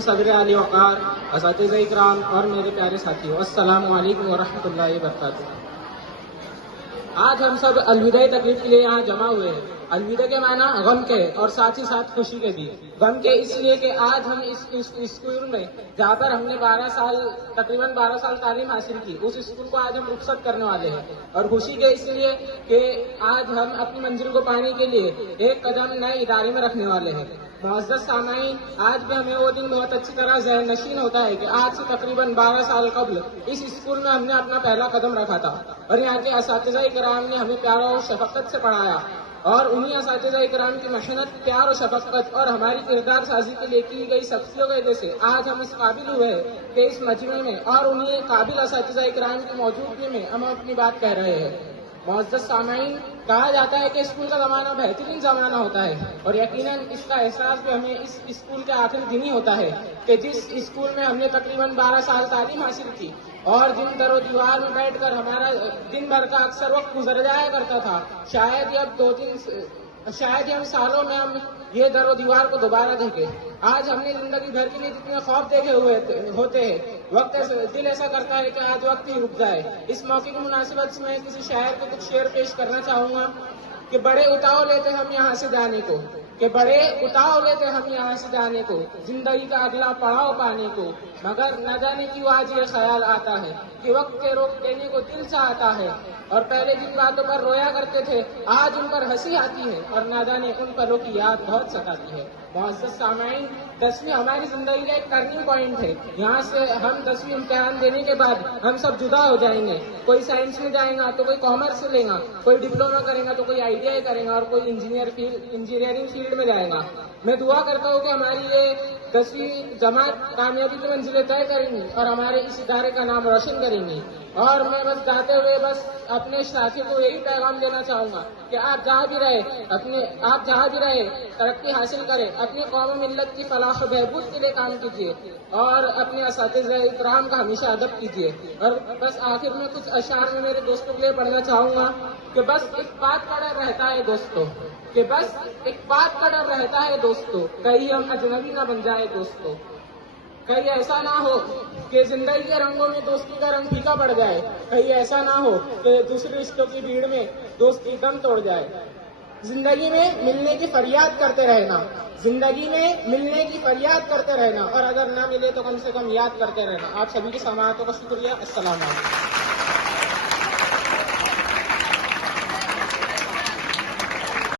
صدر علی وقار، اساتذہ اکرام اور میرے پیارے ساتھیوں، السلام علیکم ورحمۃ اللہ وبرکاتہ۔ آج ہم سب الوداعی تقریب کے لیے یہاں جمع ہوئے ہیں۔ الوداع کے معنی غم کے اور ساتھ ہی ساتھ خوشی کے بھی۔ غم کے اس لیے کہ آج ہم اس اسکول میں جہاں پر ہم نے تقریباً 12 سال تعلیم حاصل کی، اس اسکول کو آج ہم رخصت کرنے والے ہیں۔ اور خوشی کے اس لیے کہ آج ہم اپنی منزل کو پانے کے لیے ایک قدم نئے ادارے میں رکھنے والے ہیں۔ معزز سامعین، آج بھی ہمیں وہ دن بہت اچھی طرح ذہن نشین ہوتا ہے کہ آج سے تقریباً 12 سال قبل اس اسکول میں ہم نے اپنا پہلا قدم رکھا تھا، اور یہاں کے اساتذہ کرام نے ہمیں پیار اور شفقت سے پڑھایا، اور انہی اساتذہ کرام کی محنت، پیار و شفقت اور ہماری کردار سازی کے لیے کی گئی سختیوں کی وجہ سے آج ہم اس قابل ہوئے کہ اس مجمع میں اور انہی قابل اساتذہ کرام کی موجودگی میں ہم اپنی بات کہہ رہے ہیں۔ معزز سامعین، کہا جاتا ہے کہ اسکول کا زمانہ بہترین زمانہ ہوتا ہے، اور یقیناً اس کا احساس بھی ہمیں اس اسکول کے آخری دن ہی ہوتا ہے کہ جس اسکول میں ہم نے تقریباً 12 سال تعلیم حاصل کی، اور جن در و دیوار میں بیٹھ کر ہمارا دن بھر کا اکثر وقت گزر جایا کرتا تھا، شاید ہی ہم سالوں میں ہم یہ در و دیوار کو دوبارہ دیکھیں۔ آج ہم نے زندگی بھر کے لیے جتنے خواب دیکھے ہوتے ہیں، دل ایسا کرتا ہے کہ آج وقت ہی رک جائے۔ اس موقع کی مناسبت سے میں کسی شاعر کے کچھ شعر پیش کرنا چاہوں گا کہ بڑے اتاؤ لیتے ہم یہاں سے جانے کو، زندگی کا اگلا پڑاؤ پانے کو، مگر نہ جانے کیوں آج یہ خیال آتا ہے کہ وقت کے روک دینے کو دل چاہتا ہے، اور پہلے جن باتوں پر رویا کرتے تھے آج ان پر ہنسی آتی ہے، اور نہ جانے ان پلوں کی یاد بہت ستاتی ہے۔ معزز سامعین، 10ویں ہماری زندگی کا ایک ٹرننگ پوائنٹ ہے۔ یہاں سے ہم 10ویں امتحان دینے کے بعد ہم سب جدا ہو جائیں گے۔ کوئی سائنس میں جائے گا تو کوئی کامرس لے گا، کوئی ڈپلوما کرے گا تو کوئی ITI کرے گا، اور کوئی انجینئرنگ فیلڈ میں جائے گا۔ میں دعا کرتا ہوں کہ ہماری یہ 10ویں جماعت کامیابی کی منزلیں طے کریں گی اور ہمارے اس ادارے کا نام روشن کریں گی۔ اور میں بس جاتے ہوئے اپنے ساتھی کو یہی پیغام دینا چاہوں گا کہ آپ جہاں بھی رہے ترقی حاصل کریں، اپنی قوم و ملت کی فلاح و بہبود کے لیے کام کیجیے، اور اپنے اساتذہ اکرام کا ہمیشہ ادب کیجیے۔ اور بس آخر میں کچھ اشعار میں میرے دوستوں کے لیے پڑھنا چاہوں گا کہ بس ایک بات کا ڈر رہتا ہے دوستو، کہیں ہم اجنبی نہ بن جائے دوستو، کہیں ایسا نہ ہو کہ زندگی کے رنگوں میں دوستی کا رنگ پھیکا پڑ جائے، کہیں ایسا نہ ہو کہ دوسرے رشتوں کی بھیڑ میں دوستی دم توڑ جائے۔ زندگی میں ملنے کی فریاد کرتے رہنا، اور اگر نہ ملے تو کم سے کم یاد کرتے رہنا۔ آپ سبھی کی سماعتوں کا شکریہ۔ السلام علیکم۔